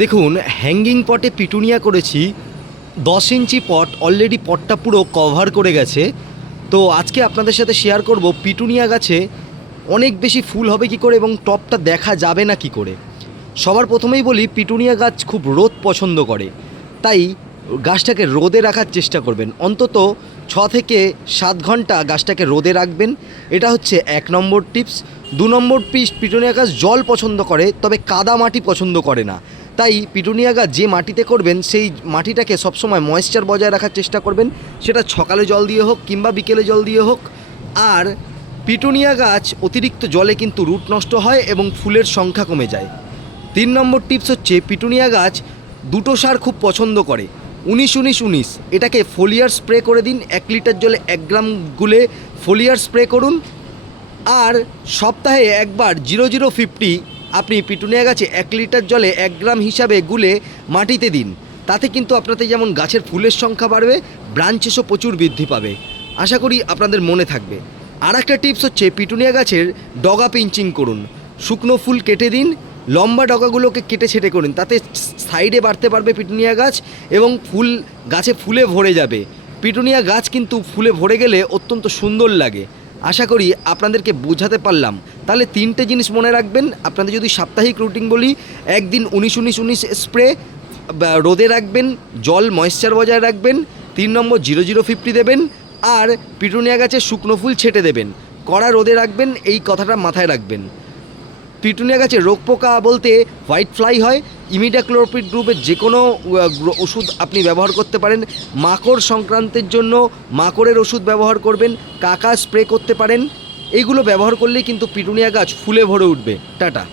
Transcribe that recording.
দেখুন হ্যাঙ্গিং পটে পিটুনিয়া করেছি, দশ ইঞ্চি পট অলরেডি পটটা পুরো কভার করে গেছে। তো আজকে আপনাদের সাথে শেয়ার করব, পিটুনিয়া গাছে অনেক বেশি ফুল হবে কি করে এবং টপটা দেখা যাবে না কি করে। সবার প্রথমেই বলি, পিটুনিয়া গাছ খুব রোদ পছন্দ করে। তাই গাছটাকে রোদে রাখার চেষ্টা করবেন। অন্তত ছ থেকে সাত ঘণ্টা গাছটাকে রোদে রাখবেন। এটা হচ্ছে এক নম্বর টিপস দু নম্বর পিস পিটুনিয়া গাছ জল পছন্দ করে, তবে কাদা মাটি পছন্দ করে না। তাই পিটুনিয়া গাছ যে মাটিতে করবেন, সেই মাটিটাকে সবসময় ময়েশ্চার বজায় রাখার চেষ্টা করবেন। সেটা সকালে জল দিয়ে হোক কিংবা বিকেলে জল দিয়ে হোক। আর পিটুনিয়া গাছ অতিরিক্ত জলে কিন্তু রুট নষ্ট হয় এবং ফুলের সংখ্যা কমে যায়। তিন নম্বর টিপস হচ্ছে, পিটুনিয়া গাছ দুটো সার খুব পছন্দ করে। উনিশ উনিশ উনিশ। এটাকে ফোলিয়ার স্প্রে করে দিন। এক লিটার জলে এক গ্রাম গুলে ফোলিয়ার স্প্রে করুন। আর সপ্তাহে একবার জিরো জিরো, ফিফটি আপনি পিটুনিয়া গাছে এক লিটার জলে এক গ্রাম হিসাবে গুলে মাটিতে দিন। তাতে কিন্তু আপনাদের যেমন গাছের ফুলের সংখ্যা বাড়বে, ব্রাঞ্চেসও প্রচুর বৃদ্ধি পাবে। আশা করি আপনাদের মনে থাকবে। আর একটা টিপস হচ্ছে পিটুনিয়া গাছের ডগা পিঞ্চিং করুন। শুকনো ফুল কেটে দিন, লম্বা ডগাগুলোকে কেটে ছেটে করুন, তাতে সাইডে বাড়তে পারবে পিটুনিয়া গাছ এবং ফুল গাছে ফুলে ভরে যাবে। পিটুনিয়া গাছ কিন্তু ফুলে ভরে গেলে অত্যন্ত সুন্দর লাগে। আশা করি আপনাদেরকে বোঝাতে পারলাম। তাহলে তিনটে জিনিস মনে রাখবেন। আপনাদের যদি সাপ্তাহিক রুটিন বলি, একদিন উনিশ উনিশ উনিশ স্প্রে রোদে রাখবেন, জল ময়েশ্চার বজায় রাখবেন, তিন নম্বর জিরো জিরো ফিফটি দেবেন, আর পিটুনিয়া গাছে শুকনো ফুল ছেটে দেবেন। কড়া রোদে রাখবেন, এই কথাটা মাথায় রাখবেন। পিটুনিয়া গাছে রোগ পোকা বলতে হোয়াইট ফ্লাই হয়। ইমিডাক্লোরপিড গ্রুপের যে কোনো ওষুধ আপনি ব্যবহার করতে পারেন। মাকড় সংক্রান্তের জন্য মাকড়ের ওষুধ ব্যবহার করবেন, কাকা স্প্রে করতে পারেন। এইগুলো ব্যবহার করলেই কিন্তু পিটুনিয়া গাছ ফুলে ভরে উঠবে। টাটা।